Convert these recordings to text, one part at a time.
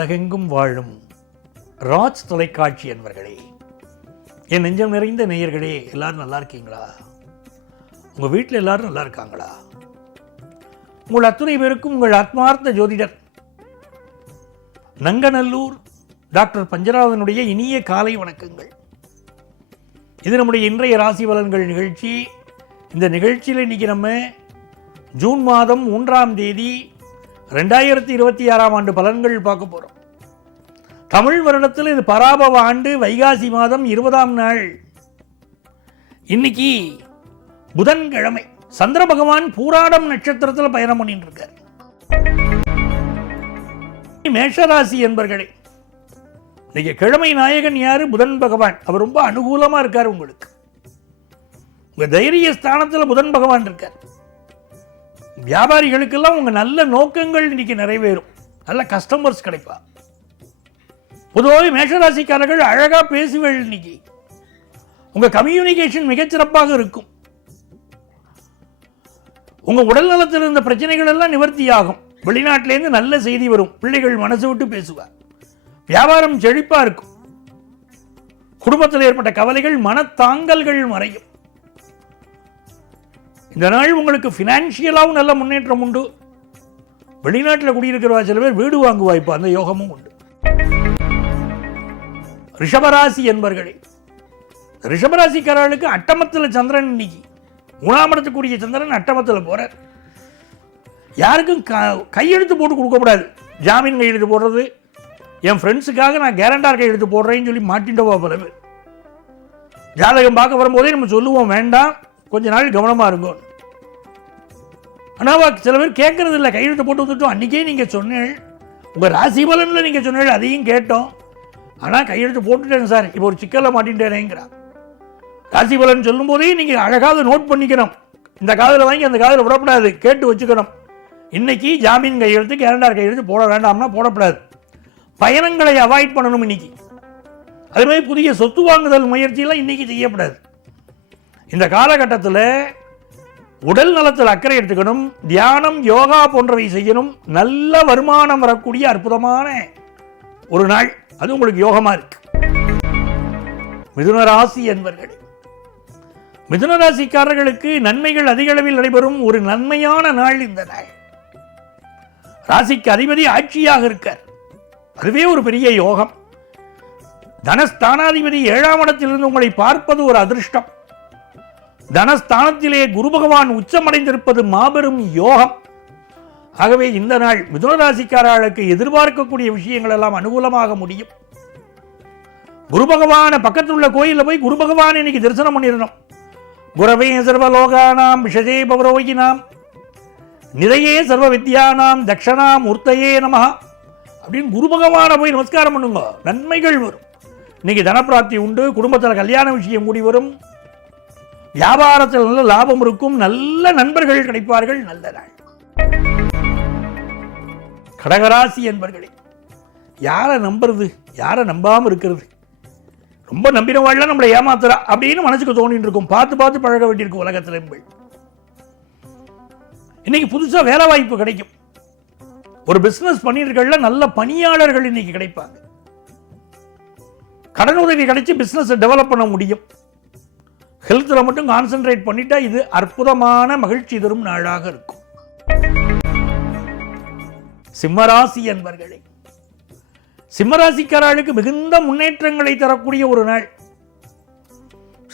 உலகெங்கும் வாழும் ராஜ் தொலைக்காட்சி என்பர்களே, என் நெஞ்சம் நிறைந்த நேயர்களே, எல்லாரும் நல்லா இருக்கீங்களா? உங்கள் வீட்டில் எல்லாரும் நல்லா இருக்காங்களா? உங்கள் அத்துணை பேருக்கும் உங்கள் ஆத்மார்த்த ஜோதிடர் நங்கநல்லூர் டாக்டர் பஞ்சநாதனுடைய இனிய காலை வணக்கங்கள். இது நம்முடைய இன்றைய ராசி பலன்கள் நிகழ்ச்சி. இந்த நிகழ்ச்சியில் இன்றைக்கி நம்ம ஜூன் மாதம் 3ஆம் தேதி 2026ஆம் ஆண்டு பலன்கள் பார்க்க போகிறோம். தமிழ் வருடத்தில் இது பராபவ ஆண்டு, வைகாசி மாதம் 20ஆம் நாள். இன்னைக்கு புதன்கிழமை. சந்திர பகவான் பூராடம் நட்சத்திரத்தில் பயணம் பண்ணிட்டு இருக்கார். மேஷராசி என்பர்களே, இன்னைக்கு கிழமை நாயகன் யாரு? புதன் பகவான். அவர் ரொம்ப அனுகூலமா இருக்கார் உங்களுக்கு. உங்க தைரிய ஸ்தானத்தில் புதன் பகவான் இருக்கார். வியாபாரிகளுக்கெல்லாம் உங்க நல்ல நோக்கங்கள் இன்னைக்கு நிறைவேறும். நல்ல கஸ்டமர்ஸ் கிடைப்பா. பொதுவாக மேஷராசிக்காரர்கள் அழகா பேசுவேள். இன்னைக்கு உங்க கம்யூனிகேஷன் மிகச்சிறப்பாக இருக்கும். உங்க உடல் நலத்தில் இருந்த பிரச்சனைகள் எல்லாம் நிவர்த்தியாகும். வெளிநாட்டிலேருந்து நல்ல செய்தி வரும். பிள்ளைகள் மனசு விட்டு பேசுவார். வியாபாரம் செழிப்பா இருக்கும். குடும்பத்தில் ஏற்பட்ட கவலைகள், மனத்தாங்கல்கள் மறையும். இந்த நாள் உங்களுக்கு ஃபினான்ஷியலாகவும் நல்ல முன்னேற்றம் உண்டு. வெளிநாட்டில் குடியிருக்கிறவா சில பேர் வீடு வாங்குவா. இப்போ அந்த யோகமும் உண்டு. ரிஷபராசி என்பர்களே, ரிஷபராசிக்காரர்களுக்கு அட்டமத்தில் சந்திரன் இன்னைக்கு 3ஆம் இடத்துக்குரிய சந்திரன் அட்டமத்தில் போறார். யாருக்கும் கையெழுத்து போட்டு கொடுக்கக்கூடாது. ஜாமீன் கையெழுத்து போடுறது, என் ஃப்ரெண்ட்ஸுக்காக நான் கேரண்டார் கையெழுத்து போடுறேன்னு சொல்லி மாட்டின்றவா பல பேர். ஜாதகம் பார்க்க வரும்போதே நம்ம சொல்லுவோம், வேண்டாம், கொஞ்ச நாள் கவனமாக இருங்கோ. ஆனால் சில பேர் கேட்கறது இல்லை. கையெழுத்து போட்டு வந்துட்டோம். அன்றைக்கே நீங்கள் சொன்னேன், உங்கள் ராசி பலனில் நீங்கள் சொன்னேன், அதையும் கேட்டோம். ஆனால் கையெழுத்து போட்டுட்டேன் சார், இப்போ ஒரு சிக்கலில் மாட்டின்றேனேங்கிறான். ராசி பலன் சொல்லும் போதே நீங்கள் அழகாக நோட் பண்ணிக்கணும். இந்த காதில் வாங்கி அந்த காதில் விடக்கூடாது, கேட்டு வச்சுக்கணும். இன்னைக்கு ஜாமீன் கையெழுத்து, கேரண்டார் கையெழுத்து போட வேண்டாம்னா போடக்கூடாது. பயணங்களை அவாய்ட் பண்ணணும் இன்னைக்கு. அதே மாதிரி புதிய சொத்து வாங்குதல் முயற்சியெல்லாம் இன்னைக்கு செய்யக்கூடாது. இந்த காலகட்டத்தில் உடல் நலத்தில் அக்கறை எடுத்துக்கணும். தியானம், யோகா போன்றவை செய்யணும். நல்ல வருமானம் வரக்கூடிய அற்புதமான ஒரு நாள். அது உங்களுக்கு யோகமா இருக்கு. மிதுன ராசி என்பர்களே, மிதுன ராசிக்காரர்களுக்கு நன்மைகள் அதிக அளவில் நடைபெறும் ஒரு நன்மையான நாள் இந்த நாள். ராசிக்கு அதிபதி ஆட்சியாக இருக்கார். அதுவே ஒரு பெரிய யோகம். தனஸ்தானாதிபதி 7ஆம் இடத்திலிருந்து உங்களை பார்ப்பது ஒரு அதிர்ஷ்டம். தனஸ்தானத்திலே குரு பகவான் உச்சமடைந்திருப்பது மாபெரும் யோகம். ஆகவே இந்த நாள் மிதுன ராசிக்காரர்களுக்கு எதிர்பார்க்கக்கூடிய விஷயங்கள் எல்லாம் அனுகூலமாக முடியும். குரு பகவான பக்கத்தில் உள்ள கோயிலில் போய் குரு பகவான் இன்னைக்கு தரிசனம் பண்ணிடணும். குரவே சர்வலோகானாம் விஷஜே பவரோகினாம் நிதையே சர்வ வித்யானாம் தக்ஷணாம் மூர்த்தையே நமஹ அப்படின்னு குரு பகவானை போய் நமஸ்காரம் பண்ணுங்க. நன்மைகள் வரும். இன்னைக்கு தனப்பிராப்தி உண்டு. குடும்பத்தில் கல்யாண விஷயம் கூடி வரும். வியாபாரத்தில் நல்ல லாபம் இருக்கும். நல்ல நண்பர்கள் கிடைப்பார்கள். நல்ல நாள். கடகராசி என்பர்களே, யாரை நம்புறது, யாரை நம்பாம இருக்கிறது? ரொம்ப நம்பினவாழ்ல நம்மளை ஏமாத்துறா அப்படின்னு மனசுக்கு தோணிட்டு இருக்கும். பார்த்து பார்த்து பழக வேண்டியிருக்கும் உலகத்தில். இன்னைக்கு புதுசா வேலை வாய்ப்பு கிடைக்கும். ஒரு பிசினஸ் பண்ணியிருக்கல நல்ல பணியாளர்கள் இன்னைக்கு கிடைப்பாங்க. கடன் உதவி கிடைச்சி பிசினஸ் டெவலப் பண்ண முடியும். ஹெல்த்தில் மட்டும் கான்சென்ட்ரேட் பண்ணிட்டா இது அற்புதமான மகிழ்ச்சி தரும் நாளாக இருக்கும். சிம்மராசி என்பர்களே, சிம்மராசிக்காரர்களுக்கு மிகுந்த முன்னேற்றங்களை தரக்கூடிய ஒரு நாள்.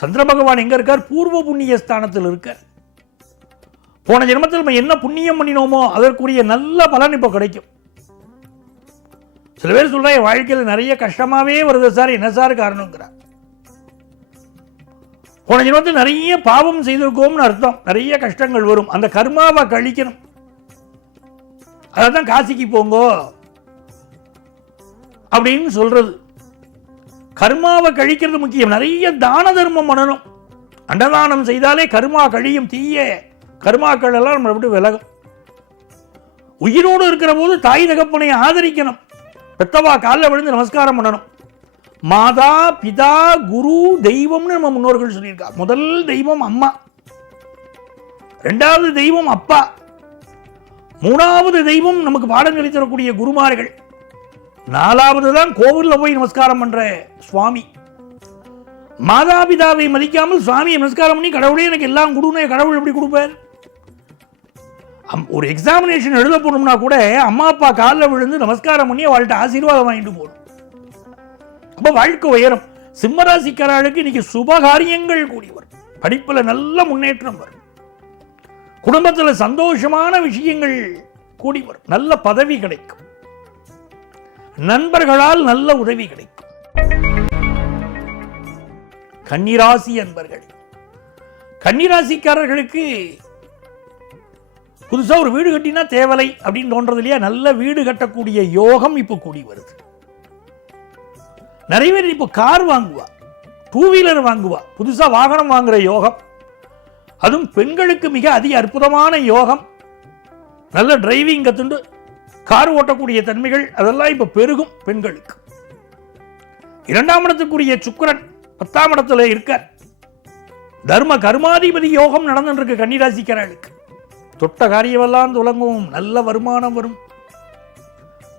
சந்திர பகவான் எங்க இருக்கார்? பூர்வ புண்ணிய ஸ்தானத்தில் இருக்கார். போன ஜென்மத்தில் நம்ம என்ன புண்ணியம் பண்ணினோமோ அதற்குரிய நல்ல பலன் இப்போ கிடைக்கும். சில பேர் சொல்றா, என் வாழ்க்கையில் நிறைய கஷ்டமாவே வருது சார், என்ன சார் காரணங்கிறார். போன ஜென்மத்தில் நிறைய பாவம் செய்திருக்கோம்னு அர்த்தம். நிறைய கஷ்டங்கள் வரும். அந்த கர்மாவை கழிக்கணும். அதான் காசிக்கு போங்கோ அப்படின்னு சொல்றது. கர்மாவை கழிக்கிறது முக்கியம். நிறைய தான தர்மம் பண்ணணும். அன்னதானம் செய்தாலே கர்மா கழியும். தீய கர்மாக்கள் எல்லாம் நம்மளை விட்டு விலகும். உயிரோடு இருக்கிற போது தாய் தகப்பனை ஆதரிக்கணும். பெத்தவா காலில் விழுந்து நமஸ்காரம் பண்ணணும். மாதா, பிதா, குரு, தெய்வம்னு நம்ம முன்னோர்கள் சொல்லியிருக்கா. முதல் தெய்வம் அம்மா, 2வது தெய்வம் அப்பா, 3வது தெய்வம் நமக்கு பாடம் சொல்லி தரக்கூடிய குருமார்கள், 4வது தான் கோவிலில் போய் நமஸ்காரம் பண்ற சுவாமி. மாதாபிதாவை மதிக்காமல் சுவாமியை நமஸ்காரம் பண்ணி கடவுளே எனக்கு எல்லாம் கொடுன்னு கடவுள் எப்படி கொடுப்பார்? ஒரு எக்ஸாமினேஷன் எழுத போனோம்னா கூட அம்மா அப்பா காலில் விழுந்து நமஸ்காரம் பண்ணி அவள்கிட்ட ஆசீர்வாதம் வாங்கிட்டு போகணும். அப்ப வாழ்க்கை உயரும். சிம்மராசிக்காரர்களுக்கு இன்னைக்கு சுபகாரியங்கள் கூடி வரும். படிப்புல நல்ல முன்னேற்றம் வரும். குடும்பத்துல சந்தோஷமான விஷயங்கள் கூடி வரும். நல்ல பதவி கிடைக்கும். நண்பர்களால் நல்ல உதவி கிடைக்கும். கன்னிராசி அன்பர்கள், கன்னிராசிக்காரர்களுக்கு புதுசா ஒரு வீடு கட்டினா தேவலை அப்படின்னு தோன்றது இல்லையா? நல்ல வீடு கட்டக்கூடிய யோகம் இப்ப கூடி வருது. நிறைய பேர் இப்போ கார் வாங்குவா, 2 வீலர் வாங்குவா, புதுசா வாகனம் வாங்குற யோகம். அதுவும் பெண்களுக்கு மிக அற்புதமான யோகம். நல்ல டிரைவிங் கத்துண்டு கார் ஓட்டக்கூடிய தன்மைகள் அதெல்லாம் இப்ப பெருகும் பெண்களுக்கு. 2ஆம் இடத்துக்குரிய சுக்கிரன் 10ஆம் இடத்துல இருக்கார். தர்ம கர்மாதிபதி யோகம் நடந்துட்டு இருக்கு கன்னிராசிக்காரர்களுக்கு. தொட்ட காரியமெல்லாம் துலங்கும். நல்ல வருமானம் வரும்.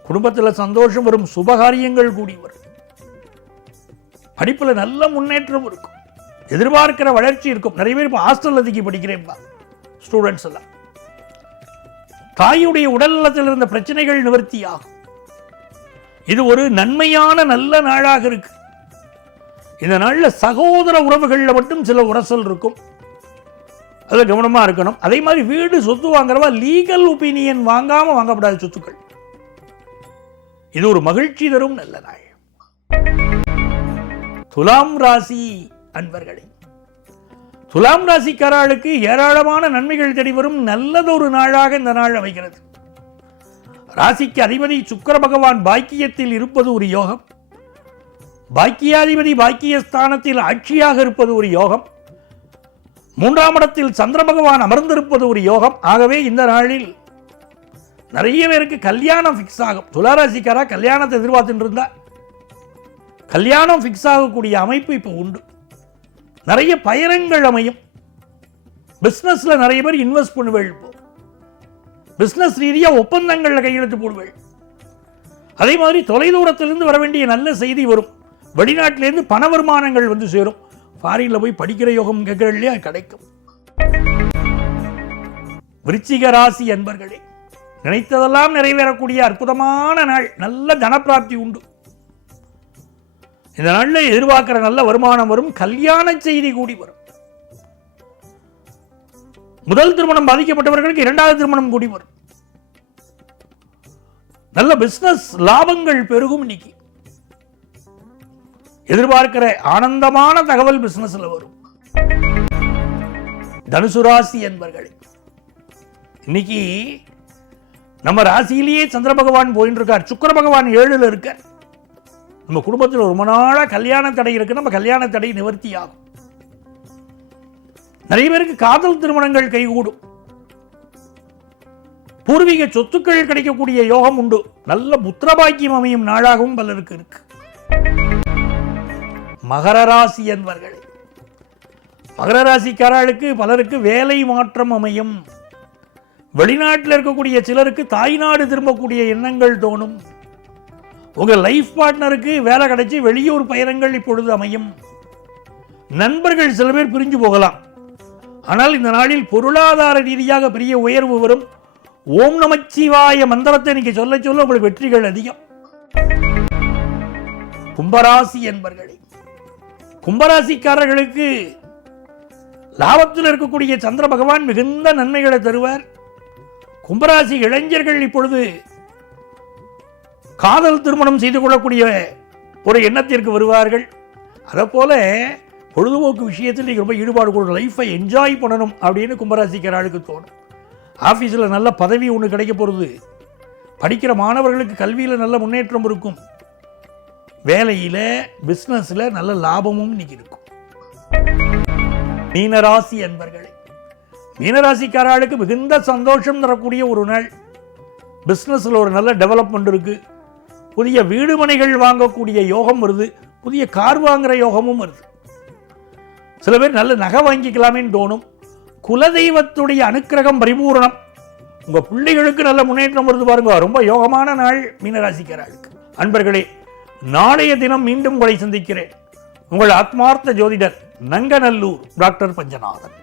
குடும்பத்தில் சந்தோஷம் வரும். சுபகாரியங்கள் கூடி வரும். படிப்புல நல்ல முன்னேற்றம் இருக்கும். எதிர்பார்க்கிற வளர்ச்சி இருக்கும். நிறைய பேர் இப்போ ஹாஸ்டல் அதிகி படிக்கிறேன் ஸ்டூடெண்ட்ஸ் எல்லாம். தாயுடைய உடல் நலத்தில் இருந்த பிரச்சனைகள் நிவர்த்தியாகும். இது ஒரு நன்மையான நல்ல நாளாக இருக்கு. இந்த நாளில் சகோதர உறவுகளில் மட்டும் சில உரசல் இருக்கும். அது கவனமா இருக்கணும். அதே மாதிரி வீடு சொத்து வாங்குறவா லீகல் ஒப்பீனியன் வாங்காம வாங்கப்படாத சொத்துக்கள். இது ஒரு மகிழ்ச்சி தரும் நல்ல நாள். துலாம் ராசி அன்பர்களே, துலாம் ராசிக்காரர்களுக்கு ஏராளமான நன்மைகள் தேடி வரும். நல்லதொரு நாளாக இந்த நாள் அமைகிறது. ராசிக்கு அதிபதி சுக்கிர பகவான் பாக்கியத்தில் இருப்பது ஒரு யோகம். பாக்கியாதிபதி பாக்கியஸ்தானத்தில் ஆட்சியாக இருப்பது ஒரு யோகம். 3ஆம் இடத்தில் சந்திர பகவான் அமர்ந்திருப்பது ஒரு யோகம். ஆகவே இந்த நாளில் நிறைய பேருக்கு கல்யாணம் ஃபிக்ஸ் ஆகும். துளாராசிக்காரா கல்யாணத்தை எதிர்பார்த்துட்டு இருந்தா கல்யாணம் ஃபிக்ஸ் ஆகக்கூடிய அமைப்பு இப்போ உண்டு. நிறைய பயணங்கள் அமையும். பிசினஸ்ல நிறைய பேர் இன்வெஸ்ட் பண்ணுவேள். பிசினஸ் ரீதியா ஒப்பந்தங்கள்ல கையெழுத்து போடுவேள். அதே மாதிரி தொலைதூரத்திலிருந்து வர வேண்டிய நல்ல செய்தி வரும். வெளிநாட்டிலிருந்து பண வருமானங்கள் வந்து சேரும். ஃபாரின்ல போய் படிக்கிற யோகம் கேட்கிற இல்லையா, கிடைக்கும். விருச்சிக ராசி அன்பர்களே, நினைத்ததெல்லாம் நிறைவேறக்கூடிய அற்புதமான நாள். நல்ல தனப்பிராப்தி உண்டு. இந்த நாளில் எதிர்பார்க்கிற நல்ல வருமானம் வரும். கல்யாண செய்தி கூடி வரும். முதல் திருமணம் பாதிக்கப்பட்டவர்களுக்கு 2வது திருமணம் கூடி வரும். நல்ல பிசினஸ் லாபங்கள் பெருகும். இன்னைக்கு எதிர்பார்க்கிற ஆனந்தமான தகவல் பிசினஸ்ல வரும். தனுசு ராசி என்பர்களே, இன்னைக்கு நம்ம ராசியிலேயே சந்திர பகவான் போயிட்டு இருக்கார். சுக்கிர பகவான் 7ல் இருக்கார். நம்ம குடும்பத்தில் ரொம்ப நாளா கல்யாண தடை இருக்கு. நம்ம கல்யாண தடை நிவர்த்தி ஆகும். நிறைய பேருக்கு காதல் திருமணங்கள் கைகூடும். பூர்வீக சொத்துக்கள் கிடைக்கக்கூடிய யோகம் உண்டு. நல்ல புத்திரபாக்கியம் அமையும் நாளாகவும் பலருக்கு இருக்கு. மகர ராசி என்பர்களே, மகர ராசிக்காரர்களுக்கு பலருக்கு வேலை மாற்றம் அமையும். வெளிநாட்டில் இருக்கக்கூடிய சிலருக்கு தாய்நாடு திரும்பக்கூடிய எண்ணங்கள் தோணும். உங்க லைஃப் பார்ட்னருக்கு வேலை கிடைச்சி வெளியூர் பயணங்கள் இப்பொழுது அமையும். நண்பர்கள் சில பேர் பிரிஞ்சு போகலாம். ஆனால் இந்த நாளில் பொருளாதார ரீதியாக பெரிய உயர்வு வரும். ஓம் நமச்சிவாய மந்திரத்தை இன்னைக்கு சொல்ல சொல்ல உங்களுக்கு வெற்றிகள் அதிகம். கும்பராசி என்பர்களே, கும்பராசிக்காரர்களுக்கு லாபத்தில் இருக்கக்கூடிய சந்திர பகவான் மிகுந்த நன்மைகளை தருவார். கும்பராசி இளைஞர்கள் இப்பொழுது காதல் திருமணம் செய்து கொள்ளக்கூடிய ஒரு எண்ணத்திற்கு வருவார்கள். அதை போல பொழுதுபோக்கு விஷயத்தில் நீங்கள் ரொம்ப ஈடுபாடு கொள்கிற லைஃப்பை என்ஜாய் பண்ணணும் அப்படின்னு கும்பராசிக்காரர்களுக்கு தோணும். ஆஃபீஸில் நல்ல பதவி ஒன்று கிடைக்க போகிறது. படிக்கிற மாணவர்களுக்கு கல்வியில் நல்ல முன்னேற்றம் இருக்கும். வேலையில் பிஸ்னஸில் நல்ல லாபமும் இன்னைக்கு இருக்கும். மீனராசி அன்பர்களே, மீனராசிக்காரர்களுக்கு மிகுந்த சந்தோஷம் தரக்கூடிய ஒரு நாள். பிஸ்னஸில் ஒரு நல்ல டெவலப்மெண்ட் இருக்கு. புதிய வீடு மனைகள் வாங்கக்கூடிய யோகம் வருது. புதிய கார் வாங்குற யோகமும் வருது. சில பேர் நல்ல நகை வாங்கிக்கலாமேன்னு தோணும். குலதெய்வத்துடைய அனுக்கிரகம் பரிபூரணம். உங்க பிள்ளைகளுக்கு நல்ல முன்னேற்றம் வருது பாருங்க. ரொம்ப யோகமான நாள் மீனராசிக்காரர்களுக்கு. அன்பர்களே, நாளைய தினம் மீண்டும் உங்களை சந்திக்கிறேன். உங்கள் ஆத்மார்த்த ஜோதிடர் நங்கநல்லூர் டாக்டர் பஞ்சநாதன்.